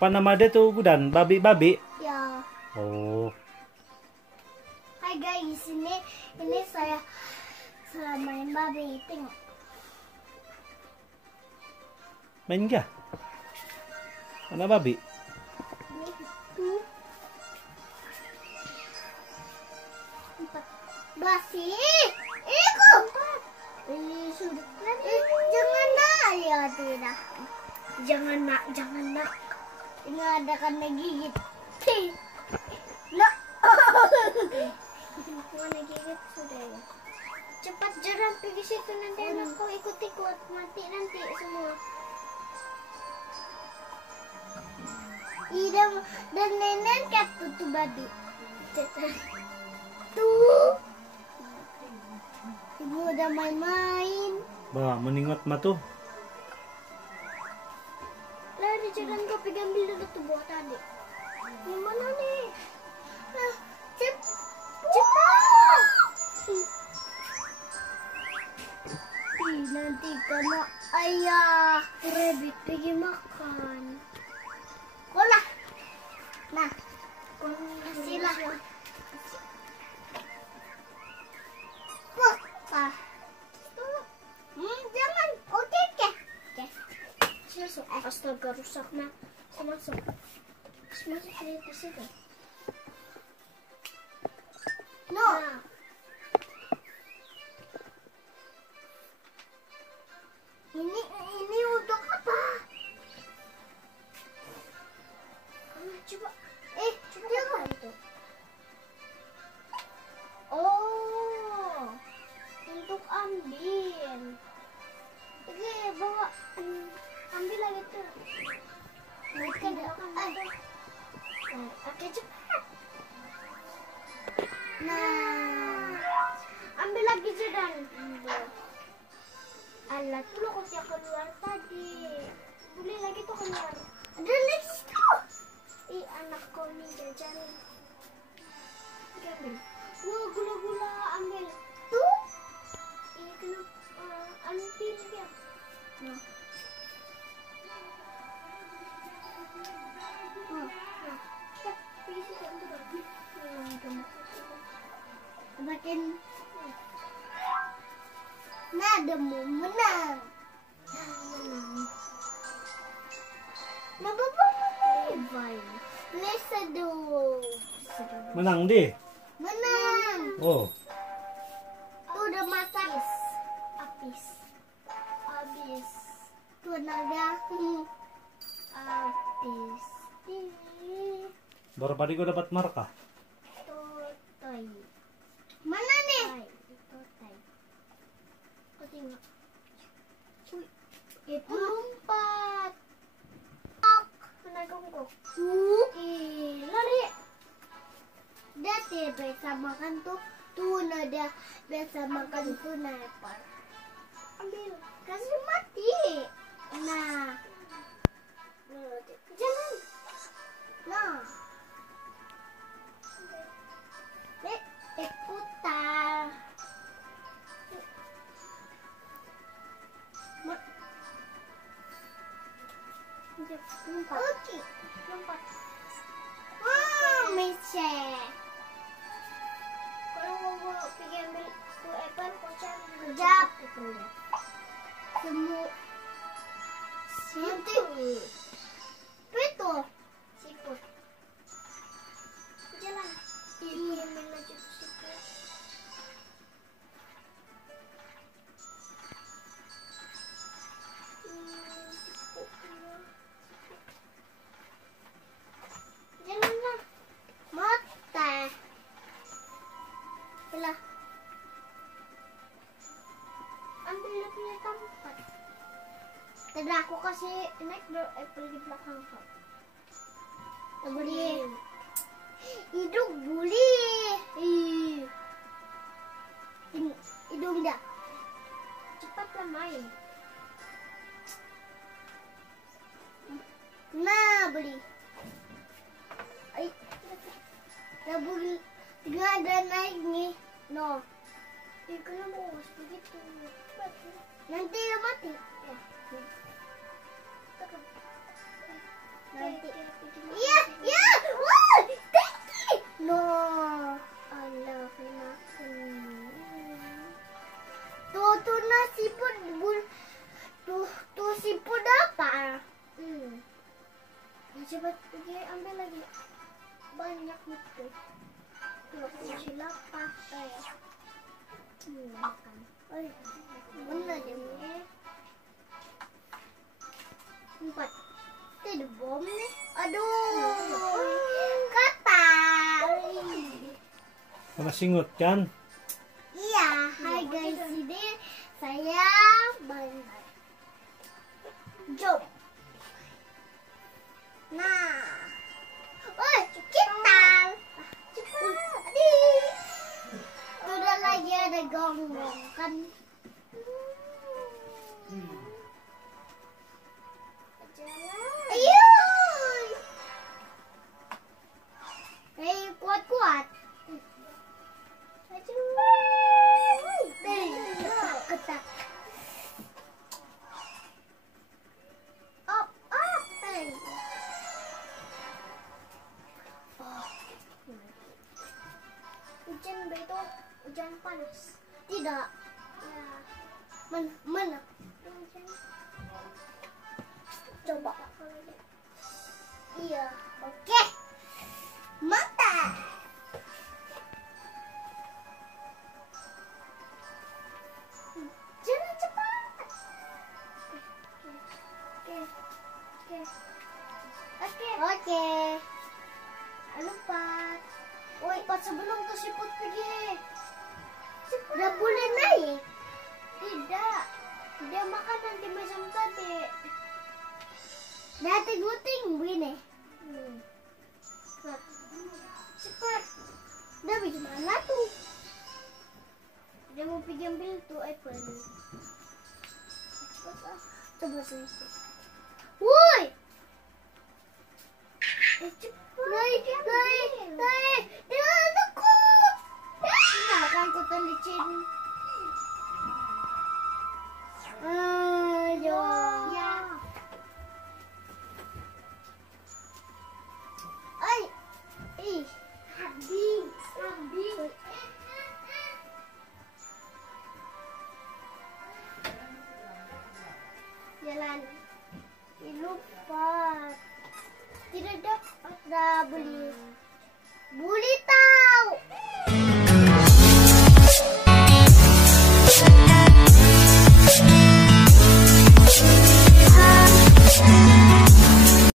Apa nama dia tuh Gudan? Babi? Ya. Oh. Hai guys, ini saya main babi. Tengok. Main gak? Mana babi? Ini itu 14. Ikut. Sudah. Jangan nak ya tidak. Jangan nak. Ini ada kena gigit. Nak. Mana gigit sudah ya. Cepat jalan pergi situ nanti anakku ikut mati nanti semua. Dan nenek kat tuh babi. Tuh. Ibu udah main-main. Bah, meningot mah tuh. Lari jangan kau pegang ambil dulu tuh buah tadi. Gimana nih? Cepat. Nanti kena ayah rabbit pergi makan. Kolah. Nah, kasihlah. Jangan. Oke. Astaga, rusak nak. Masuk di situ. No. Nah. Ini untuk apa? Coba. Coba itu. Oh. Untuk ambil. Oke, bawa. Ambil lagi tuh. Oke, cepat. Nah. Ambil lagi Jadan. Alat tuh lo kok keluar tadi. Boleh lagi tuh keluar. Ada lagi tuh. Anak kau nih jajan. Ambil. Wah, gula-gula ambil. Tuh. Kena ambil dia. Nah. Makin. Nah, demu menang. Nah, bapak menang. Menang deh. Menang. Oh. Tuh udah masak. Habis. Tuh naga. Habis. Berapa di gua dapat markah? Toy. Mana nih? Toy. Kau tengok. Itu lompat. Mana gongkok? Lari. Dia biasa makan tuh tuna dia biasa makan tuna lepar. Ambil. Kasih mati. Nah. Jangan. Nah. Putar. Lompat. Misce. Kalau mau pergi ambil tuh ekor kocang kejap. Semua. Itu. Siput. Jalan. Ini ambil lagi siput. Jalanlah. Mata. Belah. Ambil dia punya tempat. Tadi aku kasih naik apple di belakang kau. Tak boleh. Hidung boleh. Hidung dah. Cepatlah main. Nah, beli. Tak boleh. Nggak ada naik nih. No. Kenapa harus begitu? Nanti dia mati. Ya. Nanti. Iya, iya. Wah, tinggi. No. Allah, makan. Tuh nasi pun tuh siput apa? Coba pergi ambil lagi. Banyak itu. Tuh sila pakai. Makan. Mana dia ni? 4. Ada bom ni. Aduh. Kata. Kena singut kan? Iya, hai guys, ini saya bandar. Jom. Nah. Oh, kita. Cepat. Adik. Sudah lagi ada gonggong kan? Ayo. Hei, kuat-kuat. Ketak. Up. Hujan betul, hujan panas. Tidak. Ya. Mana? Coba. Iya, oke. Mantap. Jangan cepat. Oke. Lupa. Woi, pas sebelum tuh siput pergi. Udah boleh naik? Tidak. Dia makan nanti macam tadi. Nanti guting begini. Cepat. Udah bagaimana tuh? Dia mau pergi ambil tuh apple. Coba sini. Woi. Naik. Dia takut. Nah, kan aku telicin. Ayo. Ya. Habis. Jalan. Lupa. Tidak dapat dah beli. Buli tahu.